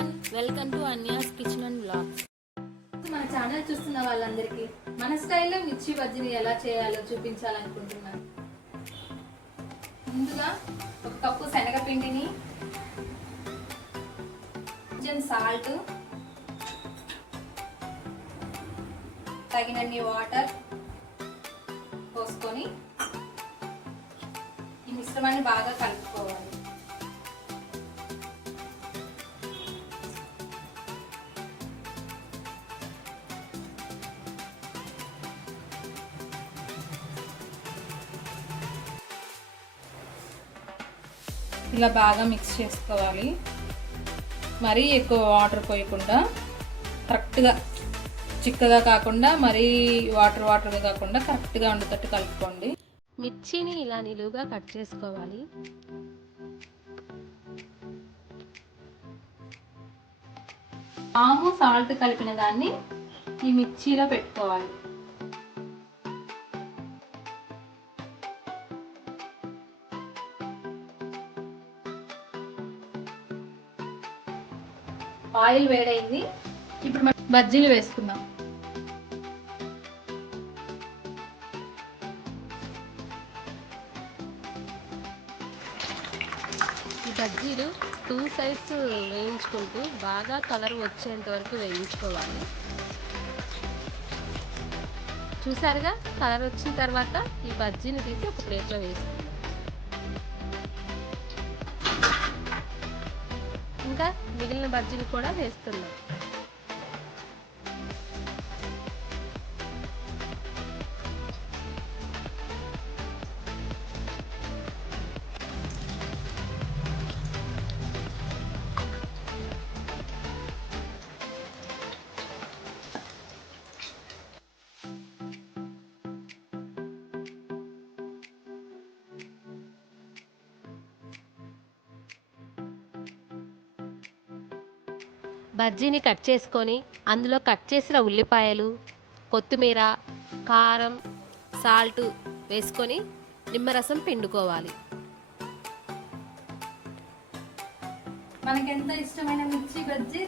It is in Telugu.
Everyone, welcome to Anya's kitchen and vlogs. మన ఛానల్ చూస్తున్న వాళ్ళందరికీ మన స్టైల్లో మిర్చి బజ్జీని ఎలా చేయాలో చూపించాలనుకుంటున్నాను. ముందుగా ఒక కప్పు శనగపిండిని, కొంచెం సాల్ట్, తగినన్ని వాటర్ పోసుకొని ఈ మిశ్రమాన్ని బాగా కలుపుకోవాలి. ఇలా బాగా మిక్స్ చేసుకోవాలి. మరీ ఎక్కువ వాటర్ పోయకుండా కరెక్ట్గా చిక్కగా కాకుండా మరీ వాటర్గా కాకుండా కరెక్ట్గా ఉండేటట్టు కలుపుకోండి. మిర్చిని ఇలా నిలువుగా కట్ చేసుకోవాలి. ఆము సాల్ట్ కలిపిన దాన్ని ఈ మిర్చిలో పెట్టుకోవాలి. ఆయిల్ వేడైంది. ఇప్పుడు మనం బజ్జీలు వేసుకుందాం. ఈ బజ్జీలు 2 సైడ్స్ వేయించుకుంటూ బాగా కలర్ వచ్చేంత వరకు వేయించుకోవాలి. చూసారుగా, కలర్ వచ్చిన తర్వాత ఈ బజ్జీని తీసి ఒక ప్లేట్లో వేసుకోవాలి. ఇంకా మిగిలిన బజ్జీలు కూడా వేస్తున్నాం. బజ్జీని కట్ చేసుకొని అందులో కట్ చేసిన ఉల్లిపాయలు, కొత్తిమీర, కారం, సాల్ట్ వేసుకొని నిమ్మరసం పిండుకోవాలి. మనకెంత ఇష్టమైన మిర్చి బజ్జీ